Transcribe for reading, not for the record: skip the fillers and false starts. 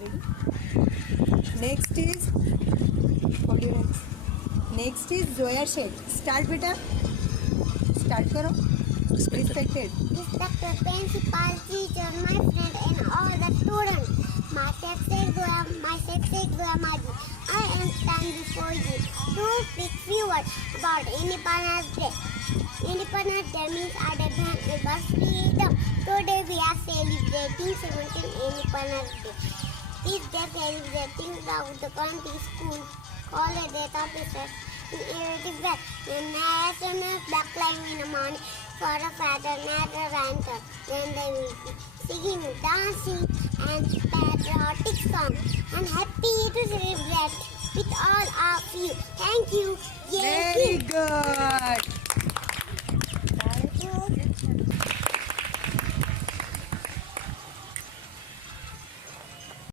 Ready? Next is, hold your hands. Next is Zoya Shet. Start beta. Start karo. Respected. Respected principal, teacher, my friend, and all the students. My sexy Zoya Maji. I am standing before you to speak few words about Independence Day. Independence Day means our debate with our freedom. Today we are celebrating 17th Independence Day. This day celebrating throughout the country, school, college, officers, in innovative way. The national black line in the morning for a father, national anthem. Then they will be singing, dancing, and patriotic songs. I'm happy to celebrate with all of you. Thank you. Very good.